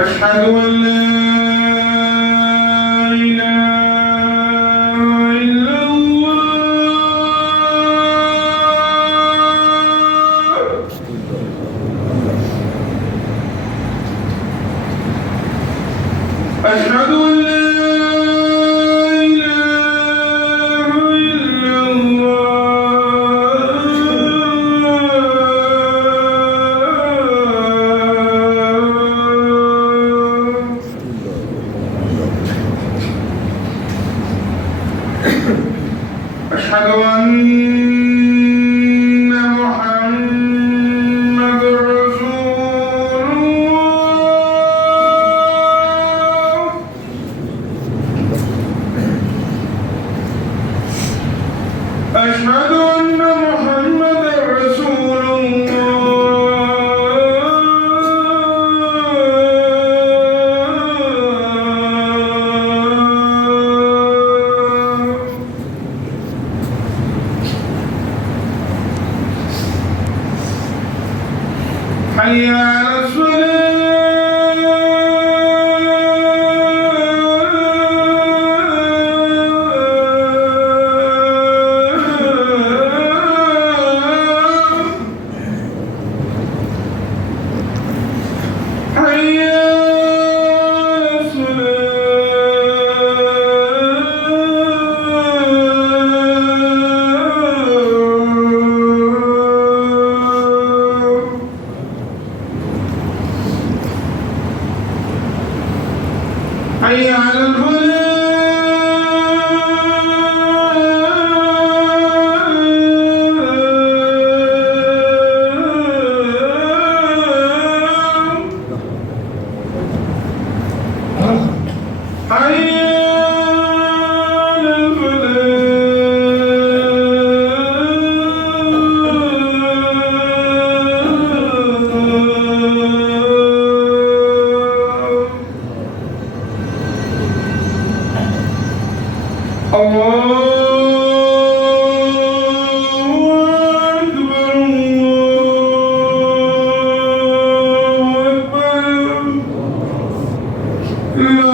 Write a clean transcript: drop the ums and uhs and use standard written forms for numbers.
أشهد أن لا إله إلا الله. أشهد أن لا إله إلا أشهد أن محمد رسول الله. أشهد أن محمد رسول حي على الصلاة. حي حي على الفلاح. حي على الفلاح. الله أكبر، الله أكبر. لا